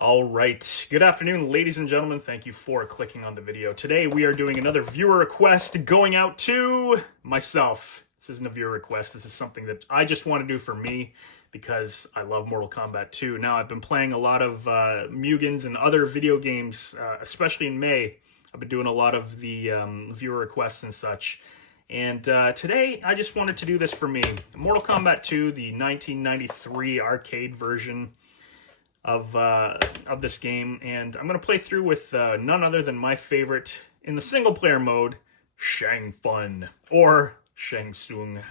All right, good afternoon, ladies and gentlemen. Thank you for clicking on the video. Today we are doing another viewer request going out to myself. This isn't a viewer request. This is something that I just want to do for me because I love Mortal Kombat 2. Now, I've been playing a lot of Mugens and other video games, especially in May. I've been doing a lot of the viewer requests and such. And today, I just wanted to do this for me. Mortal Kombat 2, the 1993 arcade version of this game, and I'm gonna play through with none other than my favorite in the single player mode, Shang Tsung, or Shang Tsung,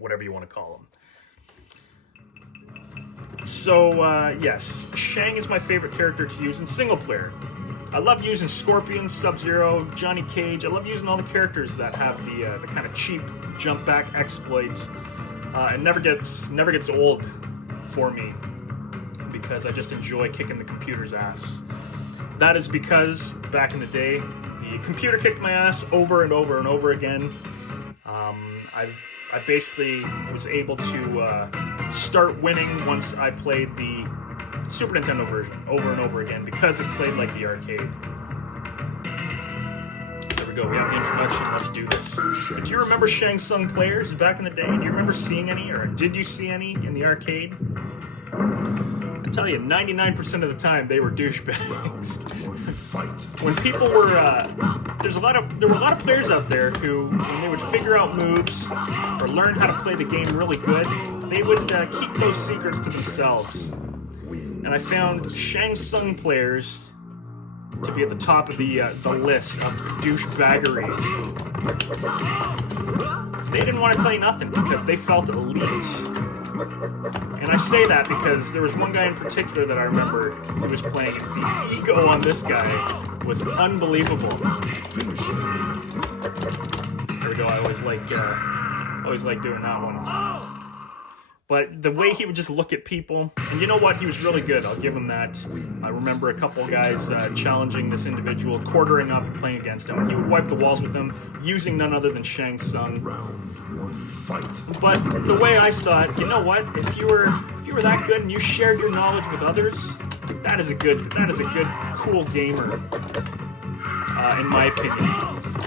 whatever you want to call him. So yes, Shang is my favorite character to use in single player. I love using Scorpion, Sub-Zero, Johnny Cage. I love using all the characters that have the kind of cheap jump back exploits. It never gets old for me, because I just enjoy kicking the computer's ass. That is because back in the day, the computer kicked my ass over and over and over again. I basically was able to start winning once I played the Super Nintendo version over and over again because it played like the arcade. There we go, we have the introduction, let's do this. But do you remember Shang Tsung players back in the day? Do you remember seeing any, or did you see any in the arcade? I tell you, 99% of the time they were douchebags. When people were, there were a lot of players out there who, when they would figure out moves or learn how to play the game really good, they would keep those secrets to themselves. And I found Shang Tsung players to be at the top of the list of douchebaggeries. They didn't want to tell you nothing because they felt elite. And I say that because there was one guy in particular that I remember who was playing it. The ego on this guy was unbelievable. There we go. I always like doing that one. But the way he would just look at people, and you know what? He was really good. I'll give him that. I remember a couple guys challenging this individual, quartering up and playing against him. He would wipe the walls with them, using none other than Shang Tsung. But the way I saw it, you know what? If you were that good and you shared your knowledge with others, that is a good, cool gamer, in my opinion.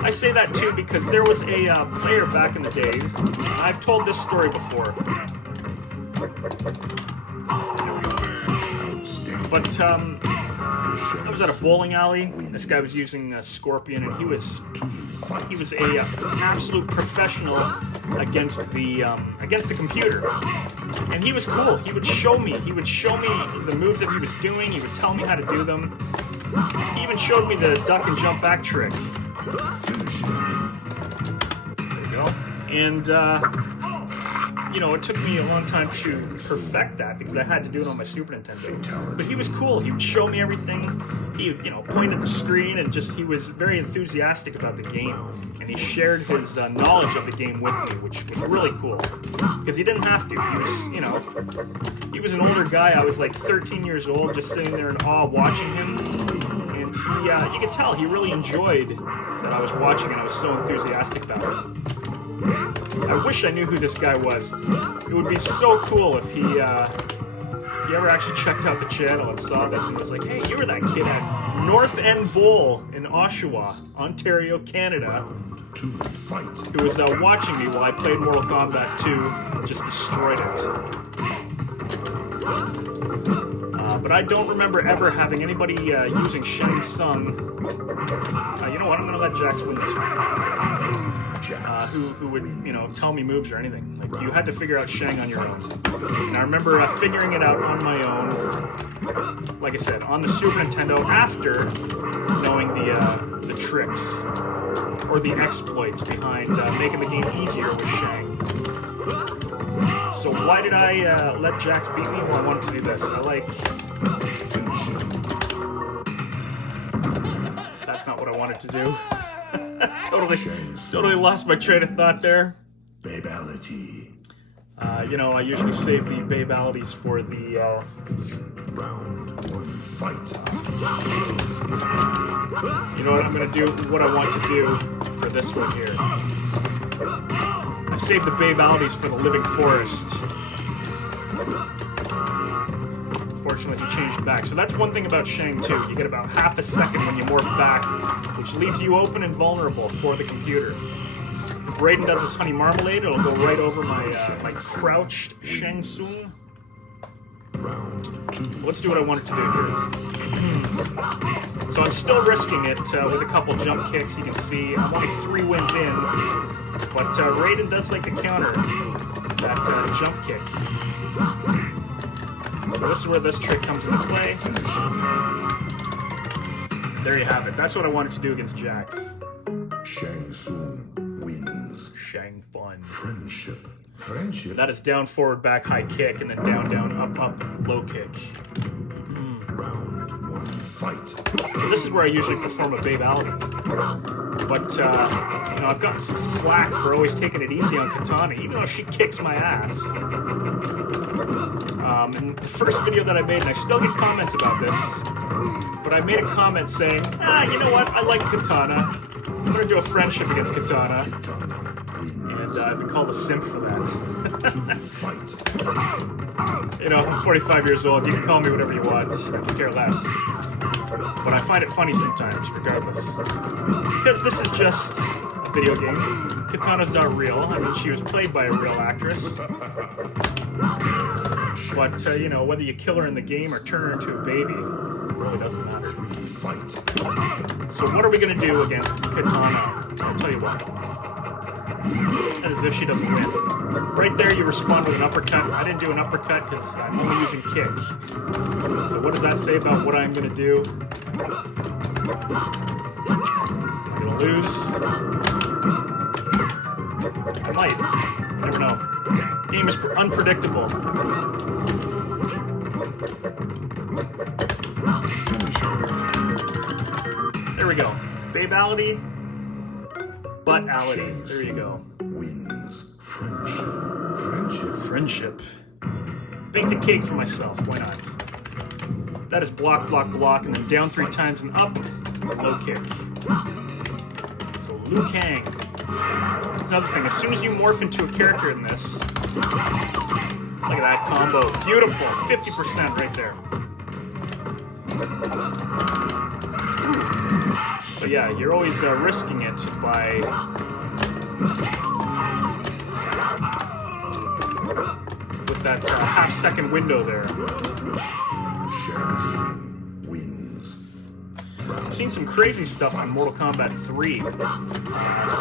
I say that too because there was a player back in the days. I've told this story before. But I was at a bowling alley. This guy was using a Scorpion, and he was a absolute professional against the computer. And he was cool. He would show me the moves that he was doing. He would tell me how to do them. He even showed me the duck and jump back trick. There you go. And you know, it took me a long time to perfect that because I had to do it on my Super Nintendo. But he was cool. He would show me everything. He would, point at the screen, and he was very enthusiastic about the game. And he shared his knowledge of the game with me, which was really cool. Because he didn't have to. He was, he was an older guy. I was like 13 years old, just sitting there in awe watching him. And you could tell he really enjoyed that I was watching and I was so enthusiastic about it. I wish I knew who this guy was. It would be so cool if he ever actually checked out the channel and saw this and was like, hey, you were that kid at North End Bowl in Oshawa, Ontario, Canada, who was watching me while I played Mortal Kombat 2 and just destroyed it. But I don't remember ever having anybody using Shang Tsung. You know what? I'm going to let Jax win this one. Who would, tell me moves or anything. Like, you had to figure out Shang on your own. And I remember figuring it out on my own, like I said, on the Super Nintendo after knowing the tricks or the exploits behind making the game easier with Shang. So why did I let Jax beat me? Well, I wanted to do this. That's not what I wanted to do. Totally lost my train of thought there. Babality. I usually save the babalities for the round one fight. You know what I'm gonna do? What I want to do for this one here. I save the babalities for the living forest. Unfortunately, he changed it back. So that's one thing about Shang too. You get about half a second when you morph back, which leaves you open and vulnerable for the computer. If Raiden does his honey marmalade, it'll go right over my crouched Shang Tsung. Let's do what I wanted to do here. So I'm still risking it with a couple jump kicks. You can see I'm only 3 wins in, but Raiden does like to counter that jump kick. So this is where this trick comes into play. There you have it. That's what I wanted to do against Jax. Shang Tsung wins. Shang fun. Friendship. That is down, forward, back, high kick, and then down, down, up, up, low kick. Round 1, fight. So this is where I usually perform a babality. But, you know, I've gotten some flack for always taking it easy on Katana, even though she kicks my ass. In the first video that I made, and I still get comments about this, but I made a comment saying, you know what, I like Katana. I'm going to do a friendship against Katana. And I've been called a simp for that. You know, I'm 45 years old, you can call me whatever you want, I care less. But I find it funny sometimes, regardless. Because this is just a video game. Katana's not real. I mean, she was played by a real actress. But, you know, whether you kill her in the game or turn her into a baby, it really doesn't matter. So what are we going to do against Katana? I'll tell you what. That is if she doesn't win. Right there, you respond with an uppercut. I didn't do an uppercut because I'm only using kick. So what does that say about what I'm going to do? I'm going to lose. I might. You never know. The game is unpredictable. There we go. Babality. Buttality. There you go. Friendship. Bake the cake for myself. Why not? That is block, block, block, and then down 3 times and up. Low kick. So Liu Kang. That's another thing. As soon as you morph into a character in this, look at that combo. Beautiful. 50% right there. But yeah, you're always risking it by with that half-second window there. I've seen some crazy stuff on Mortal Kombat 3.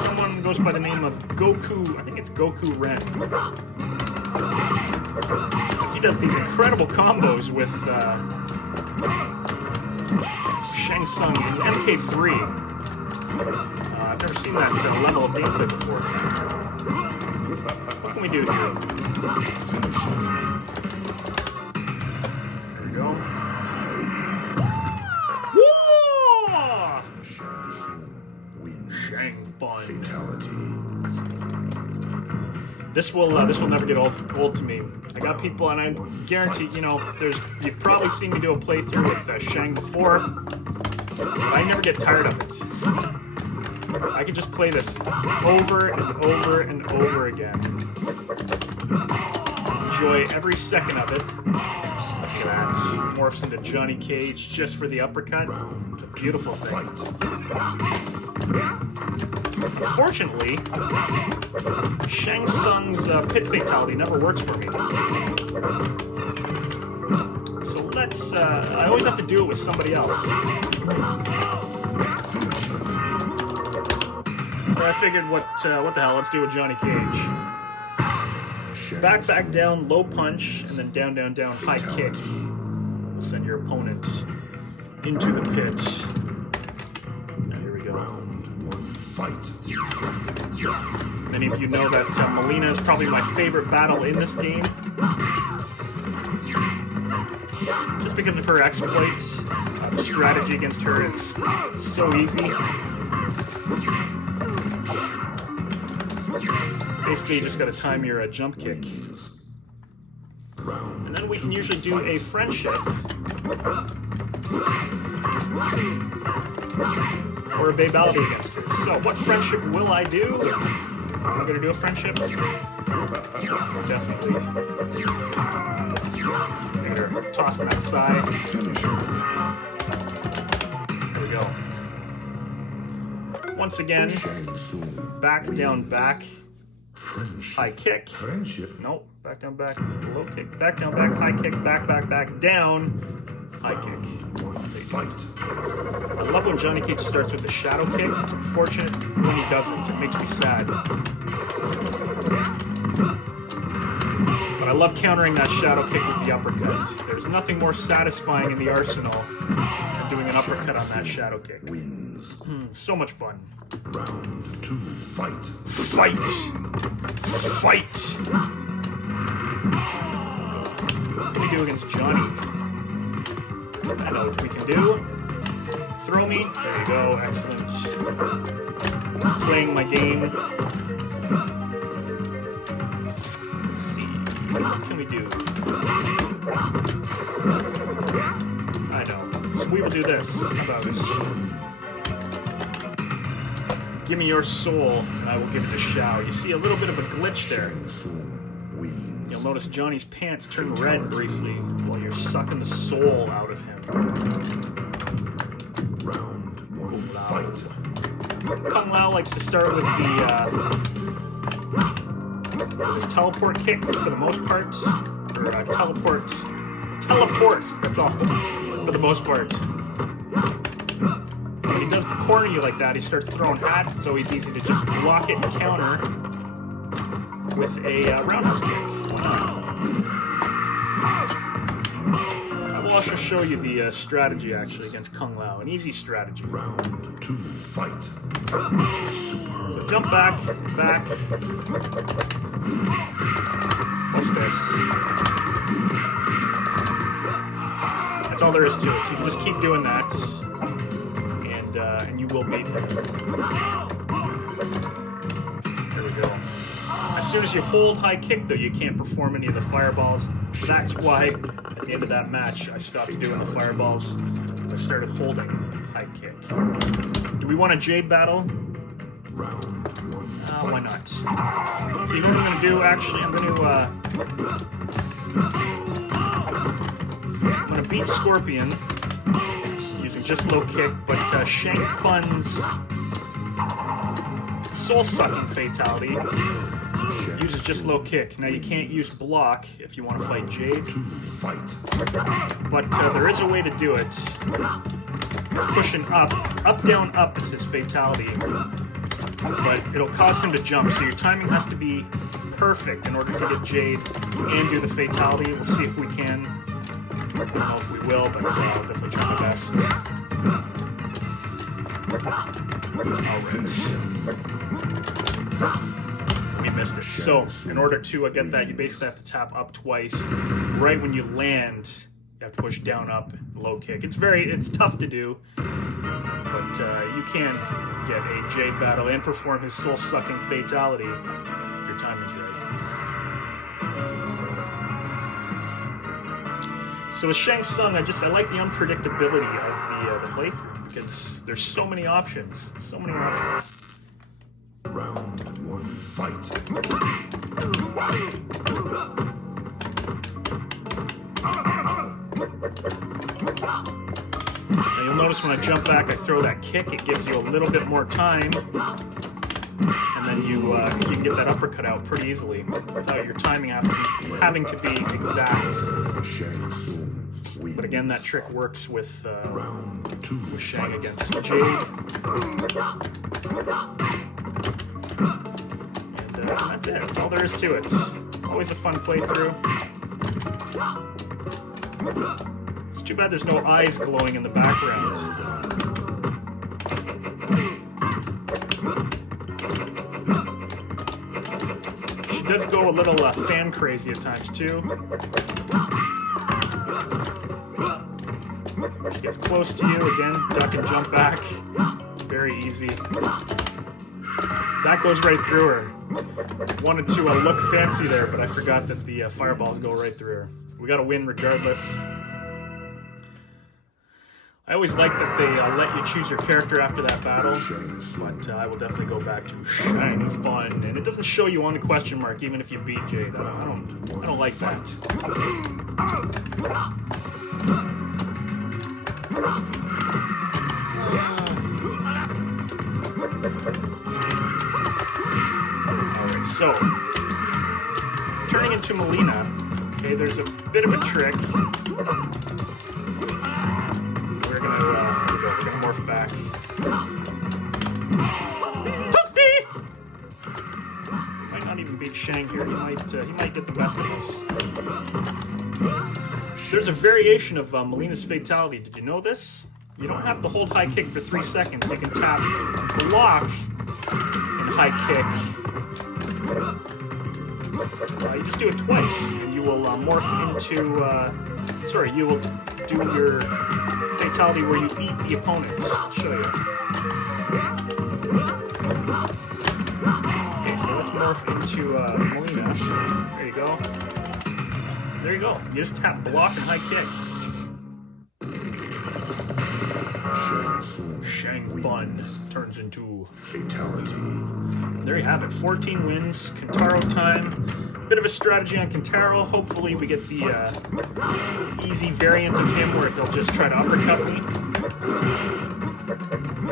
Someone goes by the name of Goku, I think it's Goku Ren. He does these incredible combos with Shang Tsung in MK3. I've never seen that level of gameplay before. What can we do here? There we go. Whoa! Shang fun. This will never get old to me. I got people, and I guarantee, you know, you've probably seen me do a playthrough with Shang before. I never get tired of it. I can just play this over and over and over again. Enjoy every second of it. Look at that. Morphs into Johnny Cage just for the uppercut. It's a beautiful thing. Unfortunately, Shang Tsung's pit fatality never works for me. So let's, I always have to do it with somebody else. So I figured, what the hell, let's do with Johnny Cage. Back, back, down, low punch, and then down, down, down, high kick. We'll send your opponent into the pit. Now here we go. Many of you know that Melina is probably my favorite battle in this game. Just because of her exploits, the strategy against her is so easy. Basically, you just got to time your jump kick. And then we can usually do a friendship. Or a babality against her. So, what friendship will I do? I'm going to do a friendship. Definitely. There. tossing that side. There we go. Once again, back, down, back. High kick. Nope. Back, down, back. Low kick. Back, down, back. High kick. Back, back, back. Down. High kick. I love when Johnny Cage starts with the shadow kick. It's unfortunate when he doesn't. It makes me sad. But I love countering that shadow kick with the uppercut. There's nothing more satisfying in the arsenal than doing an uppercut on that shadow kick. So much fun. Round 2, fight. Fight! Fight! What can we do against Johnny? I know what we can do. Throw me. There you go. Excellent. Playing my game. Let's see. What can we do? I know. So we will do this. How about this? Give me your soul, and I will give it to Shao. You see a little bit of a glitch there. You'll notice Johnny's pants turn red briefly while you're sucking the soul out of him. Kung Lao likes to start with his teleport kick for the most part. Or teleport. That's all. For the most part. When he does corner you like that, he starts throwing hats. It's always easy to just block it and counter with a roundhouse kick. I will also show you the strategy actually against Kung Lao, an easy strategy. Round 2, fight. So jump back. What's this? That's all there is to it. So you can just keep doing that, and you will beat him. There we go. As soon as you hold high kick, though, you can't perform any of the fireballs. That's why, at the end of that match, I stopped doing the fireballs. I started holding high kick. Do we want a Jade battle? Why not? See, what I'm going to do, actually, I'm going to beat Scorpion using just low kick, but Shang Tsung's soul-sucking fatality uses just low kick. Now you can't use block if you want to fight Jade, but there is a way to do it. It's pushing up, down, up is his fatality, but it'll cause him to jump, so your timing has to be perfect in order to get Jade and do the fatality. We'll see if we can. I don't know if we will, but I'll definitely try my best. Alright. We missed it. So, in order to get that, you basically have to tap up twice. Right when you land, you have to push down, up, low kick. It's tough to do, but you can get a Jade battle and perform his soul-sucking fatality if your time is right. So with Shang Tsung, I like the unpredictability of the playthrough because there's so many options. Round 1, fight. Now you'll notice when I jump back, I throw that kick. It gives you a little bit more time, and then you can get that uppercut out pretty easily without your timing having to be exact. But again, that trick works with Shang against Jade. And that's it. That's all there is to it. Always a fun playthrough. It's too bad there's no eyes glowing in the background. She does go a little fan crazy at times too. She gets close to you, again, duck and jump back. Very easy. That goes right through her. Wanted to look fancy there, but I forgot that the fireballs go right through her. We gotta win regardless. I always like that they let you choose your character after that battle, but I will definitely go back to Shang Fun, and it doesn't show you on the question mark even if you beat Jade. I don't like that. Alright, so turning into Melina. Okay, there's a bit of a trick. We're gonna morph back. Toasty! Might not even beat Shang here. He might get the best of us. There's a variation of Melina's fatality. Did you know this? You don't have to hold high kick for 3 seconds. You can tap block and high kick. You just do it twice, and you will morph into. You will do your fatality where you eat the opponents. I'll show you. Okay, so let's morph into Melina. There you go. There you go. You just tap block and high kick. Shang Tsung turns into Fatality. There you have it. 14 wins. Kentaro time. Bit of a strategy on Kentaro. Hopefully we get the easy variant of him where he'll just try to uppercut me.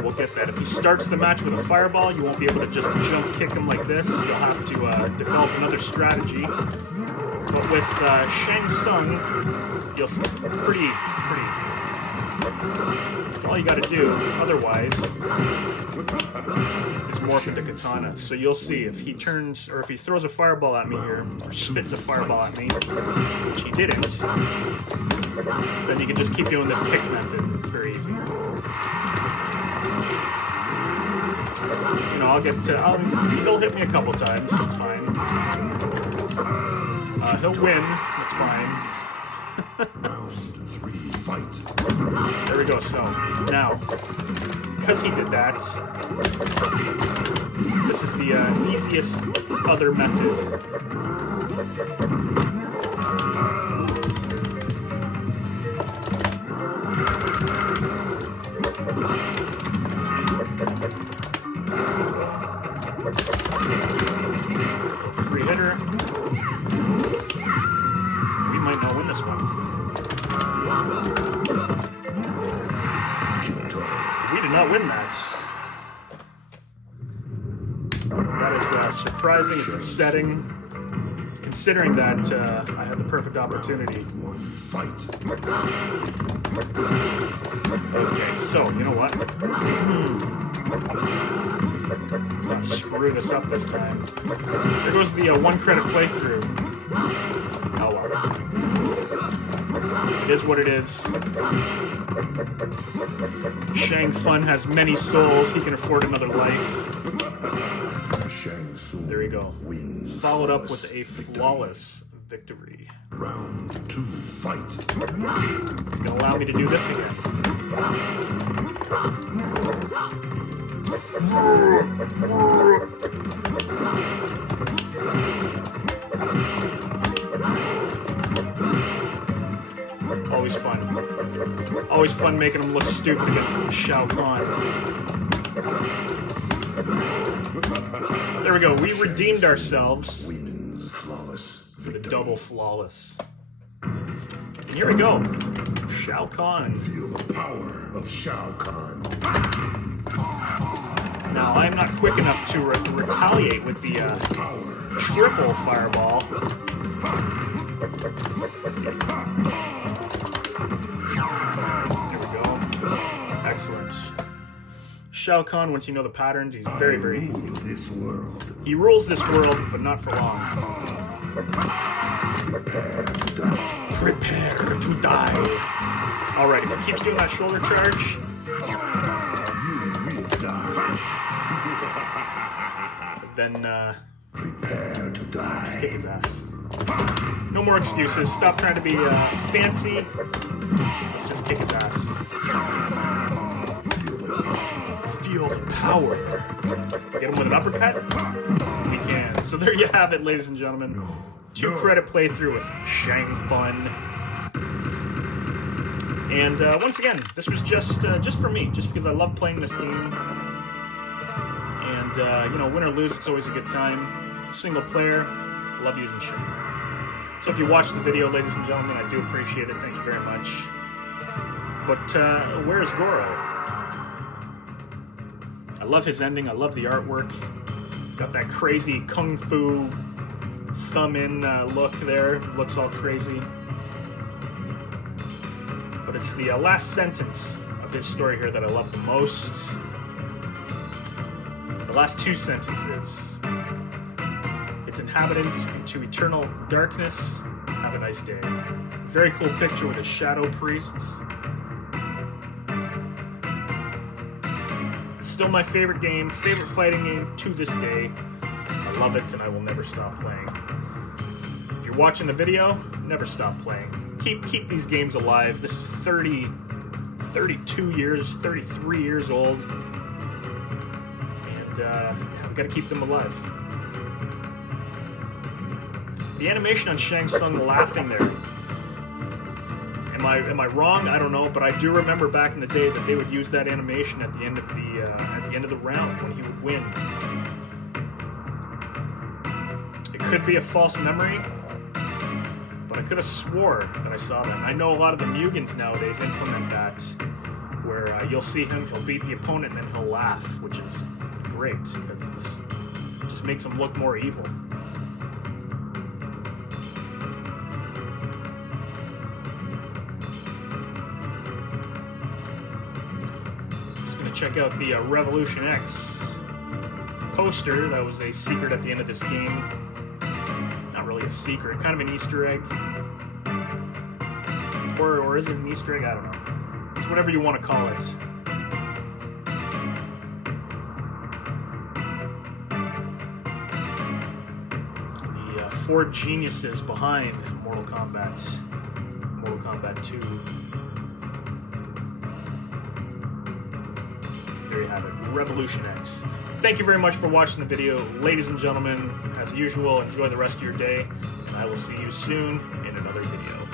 We'll get that. If he starts the match with a fireball, you won't be able to just jump kick him like this. You'll have to develop another strategy. But with Shang Tsung, it's pretty easy. It's pretty easy. That's all you gotta do. Otherwise, is morph into katana. So you'll see if he turns, or if he throws a fireball at me here, or spits a fireball at me, which he didn't, then you can just keep doing this kick method. It's very easy. You know, he'll hit me a couple times. That's fine. He'll win. That's fine. Round 3, fight. There we go. So now, because he did that, this is the easiest other method. Three-hitter. We might not win this one. We did not win that. That is surprising. It's upsetting, considering that I had the perfect opportunity. Okay, so you know what? Let's not screw this up this time. There goes the 1 credit playthrough. Oh well. It is what it is. Shang Tsung has many souls. He can afford another life. There you go. Followed up with a flawless victory. Round 2, fight. He's gonna allow me to do this again. Always fun. Always fun making him look stupid against Shao Kahn. There we go. We redeemed ourselves with a double flawless. And here we go. Shao Kahn. Feel the power of Shao Kahn. Now, I'm not quick enough to retaliate with the triple fireball. There we go. Excellent. Shao Kahn, once you know the patterns, he's very, very easy. He rules this world, but not for long. Prepare to die. Alright, if he keeps doing that shoulder charge, then just kick his ass. No more excuses. Stop trying to be fancy. Let's just kick his ass. Feel the power. Get him with an uppercut? We can. So there you have it, ladies and gentlemen. 2 credit playthrough with Shang Tsung. And once again, this was just for me, just because I love playing this game. And you know, win or lose, it's always a good time. Single player, love using Shang. So if you watch the video, ladies and gentlemen, I do appreciate it. Thank you very much. But where's Goro? I love his ending. I love the artwork. He's got that crazy kung fu thumb-in look there. Looks all crazy. But it's the last sentence of his story here that I love the most. The last two sentences. Its inhabitants into eternal darkness. Have a nice day. Very cool picture with the shadow priests. Still my favorite game, favorite fighting game to this day. I love it and I will never stop playing. If you're watching the video, never stop playing. Keep these games alive. This is 32 years, 33 years old. And yeah, we've got to keep them alive. The animation on Shang Tsung laughing there. Am I wrong? I don't know, but I do remember back in the day that they would use that animation at the end of the round when he would win. It could be a false memory, but I could have swore that I saw that. And I know a lot of the Mugans nowadays implement that, where you'll see him, he'll beat the opponent, and then he'll laugh, which is great because it just makes him look more evil. Check out the Revolution X poster. That was a secret at the end of this game. Not really a secret, kind of an Easter egg. Or is it an Easter egg? I don't know. It's whatever you want to call it. The four geniuses behind Mortal Kombat 2. There you have it, Revolution X. Thank you very much for watching the video. Ladies and gentlemen, as usual, enjoy the rest of your day, and I will see you soon in another video.